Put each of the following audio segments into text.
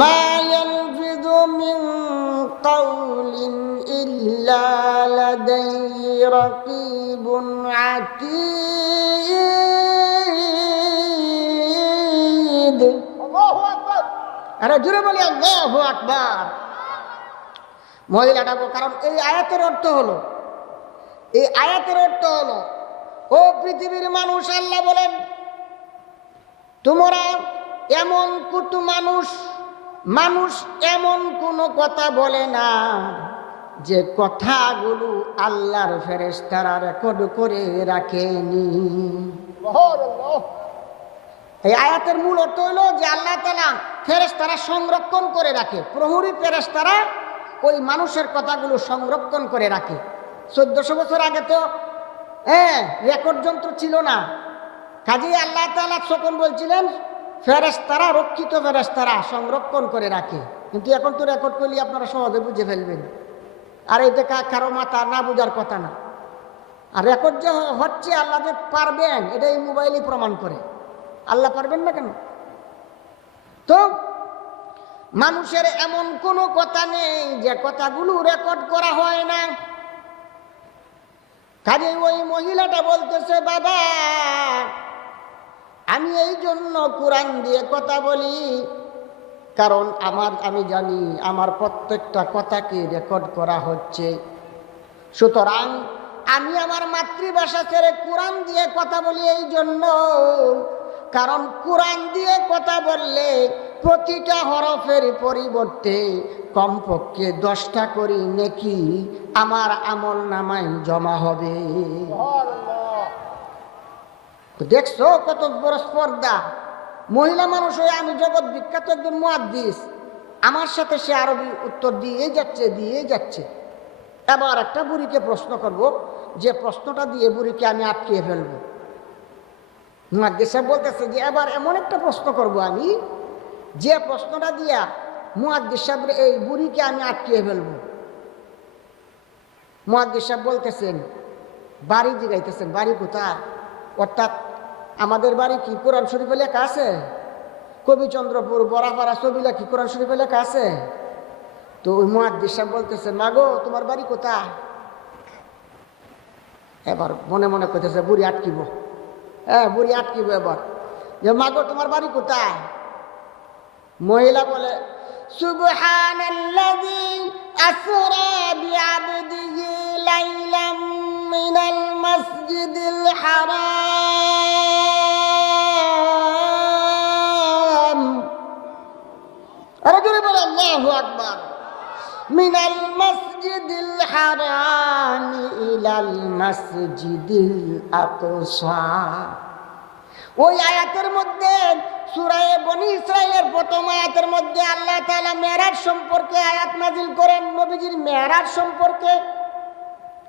মা ইয়ালফিযু মিন কাওলিন ইল্লা লাদাইহি রাকীবুন আতীদ। আল্লাহু আকবার। আরে জোরে বলি আল্লাহু আকবার। মহিলাটা, কারণ এই আয়াতের অর্থ হলো, ও পৃথিবীর মানুষ, আল্লাহ বলেন তোমরা এমন কত মানুষ এমন কোনো কথা বলে না যে কথাগুলো আল্লাহর ফেরেশতারা রেকর্ড করে রাখেনি। এই আয়াতের মূল অর্থ হলো যে আল্লাহ তাআলা ফেরেশতারা সংরক্ষণ করে রাখে, প্রহরী ফেরেশতারা ওই মানুষের কথাগুলো সংরক্ষণ করে রাখে। 1400 বছর আগে তো রেকর্ড যন্ত্র ছিল না, কাজেই আল্লাহ তাআলা তখন বলছিলেন ফেরেশতারা, রক্ষিত ফেরেশতারা সংরক্ষণ করে রাখে। কিন্তু এখন তো রেকর্ড করলে আপনারা সহজে বুঝে ফেলবেন, আর এটা কারো মাথা না বোঝার কথা না। আর রেকর্ড যে হচ্ছে, আল্লাহ যে পারবেন এটা এই মোবাইলই প্রমাণ করে। আল্লাহ পারবেন না কেন? তো মানুষের এমন কোনো কথা নেই যে কথাগুলো রেকর্ড করা হয় না। কাজে ওই মহিলাটা বলতেছে, বাবা আমি এই জন্য কোরআন দিয়ে কথা বলি, কারণ আমি জানি আমার প্রত্যেকটা কথাকে রেকর্ড করা হচ্ছে। সুতরাং আমি আমার মাতৃভাষা ছেড়ে কোরআন দিয়ে কথা বলি এই জন্য, কারণ কোরআন দিয়ে কথা বললে প্রতিটা হরফের পরিবর্তে কমপক্ষে 10টা করে নেকি আমার আমল নামায় জমা হবে। দেখছো কত বড় স্পর্ধা! মহিলা মানুষ হয়ে আমি জগৎ বিখ্যাত একজন মুহাদ্দিস, আমার সাথে সে আরবি উত্তর দিয়ে যাচ্ছে। এবার একটা বুড়িকে প্রশ্ন করব, যে প্রশ্নটা দিয়ে বুড়িকে আমি আটকিয়ে ফেলবো। মুহাদ্দিস সাহেব বলতেছে যে এবার এমন একটা প্রশ্ন করব আমি, যে প্রশ্নটা দিয়া মুহাদ্দিস সাহেব এই বুড়িকে আমি আটকিয়ে ফেলবো। মুহাদ্দিস সাহেব বলতেছেন, বাড়ি জিগাইতেছেন, বাড়ি কোথায়? অর্থাৎ আমাদের বাড়ি কি কোরআন শরীফে লেখা আছে? কবিচন্দ্রপুর, বরাপাড়া, সবিলা কি কোরআন শরীফে লেখা আছে? তো ওই মুহাদ্দিস সাহেব বলতেছেন, মাগো তোমার বাড়ি কোথায়? এবার মনে মনে কইতেছে বুড়ি আটকিব, বুড়ি আটকিব এবার, যে মাগো তোমার বাড়ি কোথায়? মহিলা বলে, সুবহানাল্লাযী আসরা বিআবদিহি লাইলাম মিনাল মাসজিদিল হারাম। আরে জোরে বলো আল্লাহু আকবার। মিনাল মাসজিদিল হারাম ইলাল মাসজিদিল আকসা। ওই আয়াতের মধ্যে, সূরা বনী ইসরাঈলের প্রথম আয়াতের মধ্যে আল্লাহ তাআলা মেরাজ সম্পর্কে আয়াত নাযিল করেন। নবীজির মেরাজ সম্পর্কে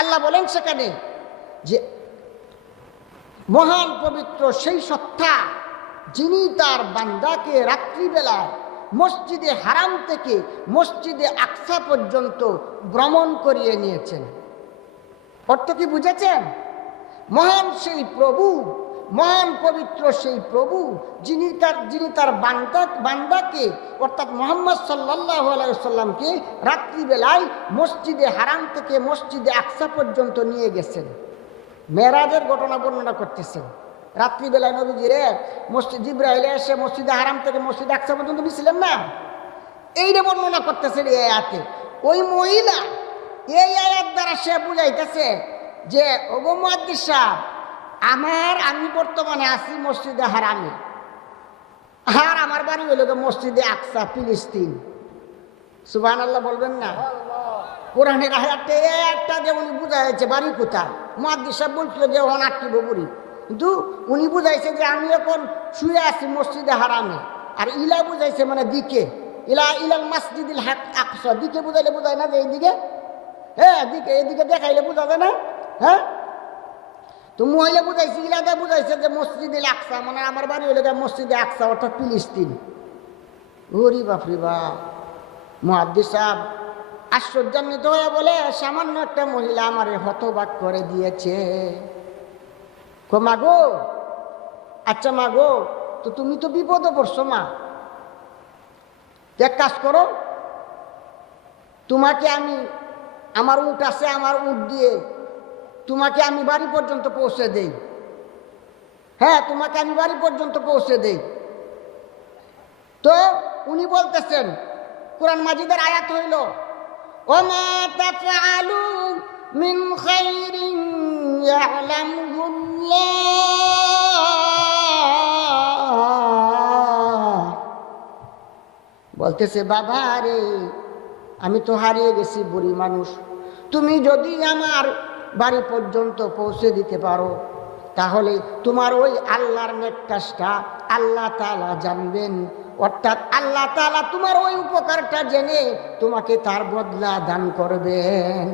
আল্লাহ বলেন সেখানে যে মহান পবিত্র সেই সত্তা যিনি তার বান্দাকে রাত্রিবেলায় মসজিদে হারাম থেকে মসজিদে আকসা পর্যন্ত ভ্রমণ করিয়ে নিয়েছেন। অর্থ কি বুঝেছেন? মহান সেই প্রভু, মহান পবিত্র সেই প্রভু যিনি তার বান্দাকে অর্থাৎ মুহাম্মদ সাল্লাল্লাহু আলাইহি ওয়াসাল্লামকে রাত্রিবেলায় মসজিদে হারাম থেকে মসজিদে আকসা পর্যন্ত নিয়ে গেছেন। মেরাজের ঘটনা বর্ণনা করতেছেন। রাত্রিবেলায় নবীজিরে মসজিদ জিবরাইল এসে মসজিদে হারাম থেকে মসজিদে আকসা পর্যন্ত নিয়েছিলেন না, এইটা বর্ণনা করতেছেন এই আয়াতে। ওই মহিলা এই আয়াত দ্বারা সে বুঝাইতেছে যে ওগো মুহাদ্দিস সাহেব, আমি বর্তমানে আছি মসজিদে হারামে, আর আমার বাড়ি হইল মসজিদে আকসা, ফিলিস্তিন। সুবহানাল্লাহ বলবেন না? কোরআনের আয়াতে একটা যে উনি বুঝাইছে বাড়ি কোথায়। মুহাদ্দিস সাহেব বলছিল যে ওখানে আটকিব বুড়ি, কিন্তু উনি বুঝাইছে যে আমি এখন শুয়ে আছি মসজিদে হারামে। আর ইলা বুঝাইছে মানে দিকে, ইলাল মাসজিদিল আকসা, দিকে বুঝাইলে বুঝায় না যে এইদিকে, দিকে, এদিকে দেখাইলে বুঝা যায় না? তো মহিলা বুঝাইছে, ইলাদা বুঝাইছে যে মসজিদে আকসা মানে আমার বাড়ি হইলে মসজিদে আকসা অর্থাৎ ফিলিস্তিন। ওরে বাপরে বাপ! মুহাদ্দিস সাহেব আশ্চর্যান্বিত হয়ে বলে, সামান্য একটা মহিলা আমারে হতবাক করে দিয়েছে। মাগো, আচ্ছা মাগো, তো তুমি তো বিপদে পড়ছো মা, এক কাজ করো, তোমাকে আমি, আমার উট আছে, আমার উট দিয়ে তোমাকে আমি বাড়ি পর্যন্ত পৌঁছে দেই। হ্যাঁ, তোমাকে আমি বাড়ি পর্যন্ত পৌঁছে দেই। তো উনি বলতেছেন, কোরআন মাজিদের আয়াত হইল, ওমা তাফআলু মিন খাইরিন ইয়ালামুল্লাহ। বলতেছে, বাবা রে, আমি তো হারিয়ে গেছি, বুড়ি মানুষ, তুমি যদি আমার বাড়ি পর্যন্ত পৌঁছে দিতে পারো, তাহলে তোমার ওই আল্লাহর নেক কাজটা আল্লাহ তাআলা জানবেন, অর্থাৎ আল্লাহ তাআলা তোমার ওই উপকারটা জেনে তোমাকে তার বদলা দান করবেন।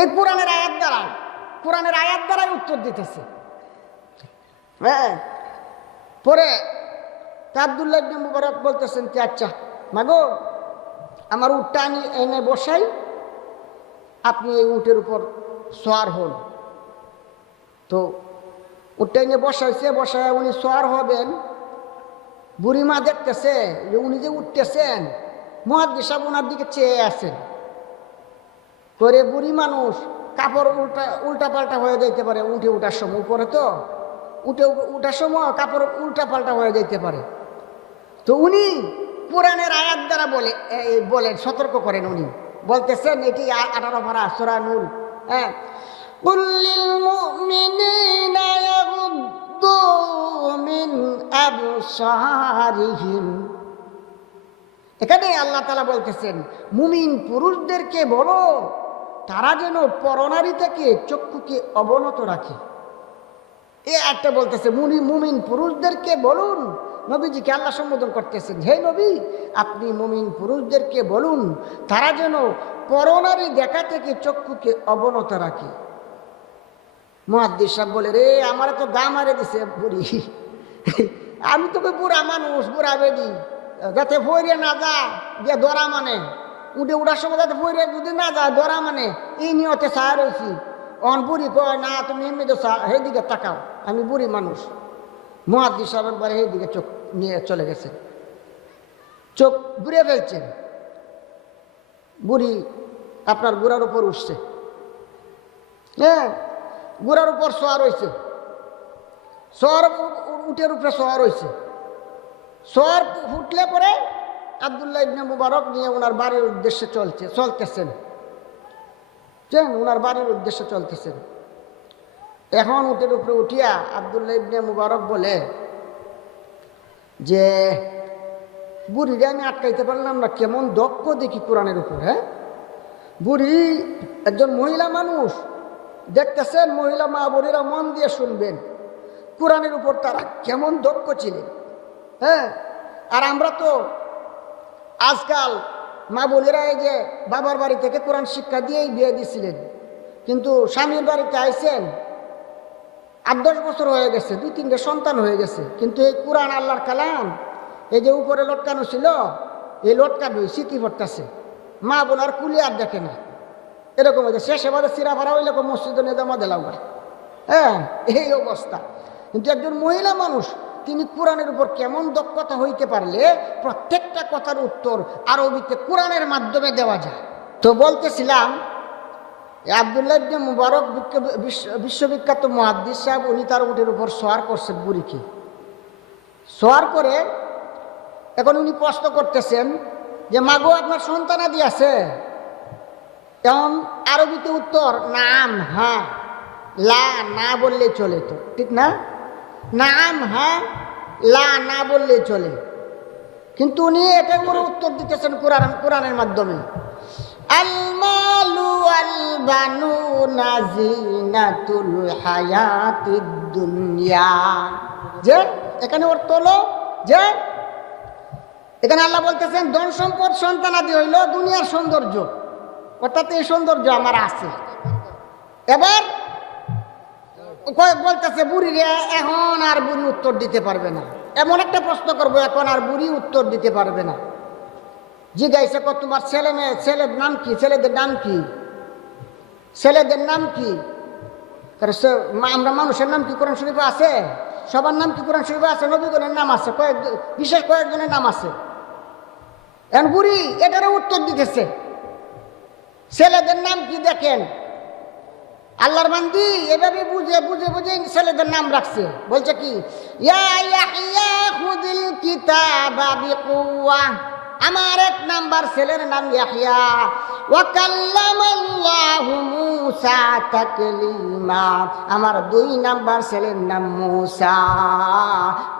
এই কোরআনের আয়াত দ্বারাই উত্তর দিতেছে। হ্যাঁ, পরে আব্দুল্লাহ ইবনে মুবারক বলতেছেন যে, আচ্ছা মাগো, আমার উটটা আমি এনে বসাই, আপনি এই উটের উপর সওয়ার হন। তো উটটা এনে বসাইছে, বসায় উনি সওয়ার হবেন। বুড়িমা দেখতেছে যে উনি যে উঠতেছেন, মুহাদ্দিস সাহেব ওনার দিকে চেয়ে আছেন। করে বুড়ি মানুষ, কাপড় উল্টা পাল্টা হয়ে যেতে পারে উঠে উঠার সময়, উপরে তো উঠার সময় কাপড় উল্টা পাল্টা হয়ে যেতে পারে। তো উনি কোরআনের আয়াত দ্বারা বলেন, সতর্ক করেন। উনি বলতেছেন, এটি 18 পারা সূরা নূর। হ্যাঁ, কুল লিল মুমিনিনা ইয়াগুদ্দু মিন আবসারিহিম। এখানে আল্লাহ তাআলা বলতেছেন, মুমিন পুরুষদেরকে বলো তারা যেন পরনারী থেকে চক্ষুকে অবনত রাখে। এ একটা বলতেছে, মুমিন পুরুষদেরকে বলুন। নবীজিকে আল্লাহ সম্বোধন করতেছেন, হে নবী, আপনি মুমিন পুরুষদেরকে বলুন তারা যেন পরনারী দেখা থেকে চক্ষুকে অবনত রাখে। মুহাদ্দিস সাহেব বলে, রে আমার তো গা মারে দিছে বুড়ি, আমি তোকে বুড়া মানুষ, বুড়া বেডি, যাতে ফইরে না যা যে দরা মানে উঠার সময় যাতে ফইরে যদি না যায় দরা মানে, এই নিয়তে সাহা রয়েছি। অন বুড়ি কয়, না তুমি এমনি তো সেইদিকে তাকাও, আমি বুড়ি মানুষ। মুহাদ্দিস সাহেব একবারে সেইদিকে চোখ নিয়ে চলে গেছেন, চোখ ঘুরে ফেলছেন। বুড়ি আপনার গোড়ার উপর উঠছে। হ্যাঁ, গোড়ার উপর সওয়ার হয়েছে, উটের উপরে সওয়ার হয়েছে। সওয়ার ফুটলে পরে আব্দুল্লাহ ইবনে মুবারক নিয়ে ওনার বাড়ির উদ্দেশ্যে চলতেছেন। ওনার বাড়ির উদ্দেশ্যে চলতেছেন। এখন উটের উপরে উঠিয়া আব্দুল্লাহ ইবনে মুবারক বলে যে, বুড়িরে আমি আটকাইতে পারলাম না, কেমন দক্ষ দেখি কোরআনের উপর। হ্যাঁ, বুড়ি একজন মহিলা মানুষ, দেখতেছেন মহিলা মা বোনেরা মন দিয়ে শুনবেন, কোরআনের উপর তারা কেমন দক্ষ ছিলেন। হ্যাঁ, আর আমরা তো আজকাল মা বোনেরা এই যে বাবার বাড়ি থেকে কোরআন শিক্ষা দিয়েই বিয়ে দিছিলেন, কিন্তু স্বামীর বাড়িতে আইছেন 8-10 বছর হয়ে গেছে, 2-3টে সন্তান হয়ে গেছে, কিন্তু এই কোরআন আল্লাহর কালাম এই যে উপরে লটকানো ছিল, এই লটকানো স্মৃতি পড়তেছে, মা বোন আর কুলি আর দেখে না। এরকম হয়েছে, শেষে বাদে সিরাফারা ওই রকম মসজিদে নেজামা দিলাম। হ্যাঁ, এই অবস্থা। কিন্তু একজন মহিলা মানুষ, তিনি কোরআনের উপর কেমন দক্ষতা হইতে পারলে প্রত্যেকটা কথার উত্তর আরবিতে কোরআনের মাধ্যমে দেওয়া যায়। তো বলতেছিলাম, আব্দুল্লাহ ইবনে মুবারক বিশ্ববিখ্যাত মুহাদ্দিস সাহেব, উনি তার উটের উপর সওয়ার করছেন বুড়িকে। সওয়ার করে এখন উনি প্রশ্ন করতেছেন যে, মাগো আপনার সন্তানাদি আছে? এখন আরবিতে উত্তর, নাম হ্যাঁ, লা না বললেই চলে। তো ঠিক না? নাম হ্যাঁ, লা না বললেই চলে। কিন্তু উনি এটা করে উত্তর দিতেছেন কোরআনের মাধ্যমে। আল মালু ওয়াল বানুনা জিনাতুল হায়াতিদ দুনিয়া। যে এখানে অর্থ হলো যে, এখানে আল্লাহ বলতেছেন ধন সম্পদ সন্তানাদি হইল দুনিয়ার সৌন্দর্য, অর্থাৎ এই সৌন্দর্য আমার আছে। এবার বলতেছে বুড়ি রে, এখন আর বুড়ি উত্তর দিতে পারবে না। এমন একটা প্রশ্ন করবো, এখন আর বুড়ি উত্তর দিতে পারবে না। জিজ্ঞাসা কর, তোমার ছেলে মেয়ে, ছেলের নাম কি, ছেলেদের নাম কি, ছেলেদের নাম কি? আমরা মানুষের নাম কি কোরআন শরীফে আছে? সবার নাম কি কোরআন শরীফে আছে? নবীগণের নাম আছে, বিশেষ কয়েকজনের নাম আছে। এখন বুড়ি এটারও উত্তর দিতেছে। ছেলেদের নাম কি দেখেন, আল্লাহর বান্দি এভাবে বুঝে বুঝে বুঝে ছেলেদের নাম রাখছে। বলছে কি, ইয়া ইয়াহইয়া খুযিল কিতাবা বিকুওয়া, আমার 1 নাম্বার ছেলের নাম ইয়াহইয়া। ওয়া কাল্লামাল্লাহু মূসা তাকলিমা, আমার 2 নাম্বার ছেলের নাম মূসা।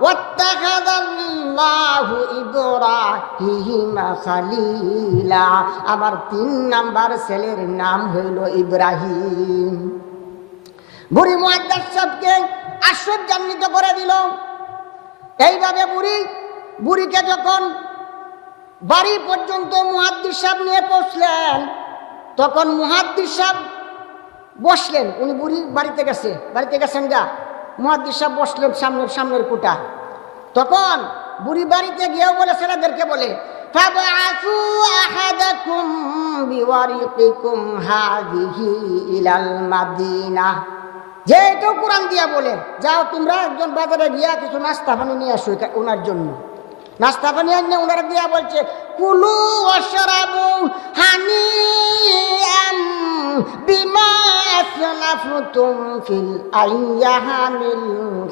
ওয়াত্তাখাযাল্লাহু ইব্রাহিমা খালিলা, আমার 3 নাম্বার ছেলের নাম হইল ইব্রাহিম। বুড়ি মুহাদ্দিস সাহেবকে আশ্চর্যান্বিত করে দিল। এইভাবে বুড়িকে যখন বাড়ি পর্যন্ত মুহাদ্দিস সাহেব নিয়ে পৌঁছলেন, তখন মুহাদ্দিস সাহেব বসলেন। উনি বুড়ি বাড়িতে গেছেন গা, মুহাদ্দিস সাহেব বসলেন সামনের কোটা। তখন বুড়ি বাড়িতে গিয়েও বলে ছেলেদেরকে বলে, ফাবআসু আহাদাকুম বিওয়ারিকিকুম হাযিহি ইলাল মাদিনা, যে এটাও কোরআন দিয়া বলে, যাও তোমরা একজন বাজারে গিয়া কিছু নাস্তা পানি নিয়ে আসো ওনার জন্য। নাস্তা পানি আনে ওনারা দিয়া বলছে, কুলু ওয়াশরাবু হানিআম বিমা আসলাফতুম ফিল আইয়ামিল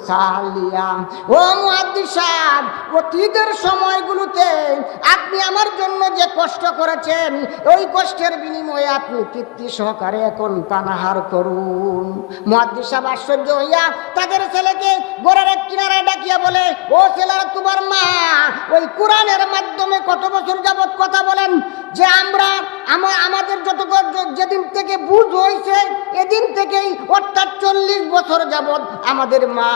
খালিয়া। ও মুহাদ্দিস সাহেব, অতীতের সময়গুলোতে আপনি আমার জন্য যে কষ্ট করেছেন, ওই কষ্টের বিনিময়ে আপনি তৃপ্তি সহকারে এখন পানাহার করুন। মুহাদ্দিস সাহেব আশ্চর্য হইয়া তাদের ছেলেকে ঘরের এক কিনারায় ডাকিয়া বলে, ও ছেলেরা, তোমার মা ওই কোরআনের মাধ্যমে কত বছর যাবত কথা বলেন যে আমাদের যেদিন থেকে বুঝ হয়েছে এদিন থেকেই, অর্থাৎ 40 বছর যাবত আমাদের মা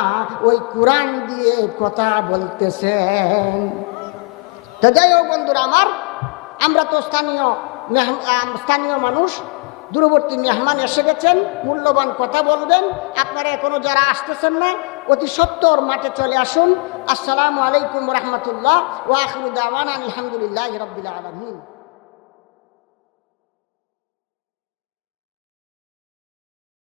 ওই কোরআন দিয়ে কথা বলতেছেন। তো যাই হোক বন্ধুরা আমার, আমরা তো স্থানীয় মানুষ, দূরবর্তী মেহমান এসে গেছেন, মূল্যবান কথা বলবেন। আপনারা এখনো যারা আসতেছেন না, অতি সত্বর মাঠে চলে আসুন। আসসালামু আলাইকুম ওয়া রাহমাতুল্লাহ ওয়া আখিরু দাওয়ানা আলহামদুলিল্লাহি রাব্বিল আলামিন।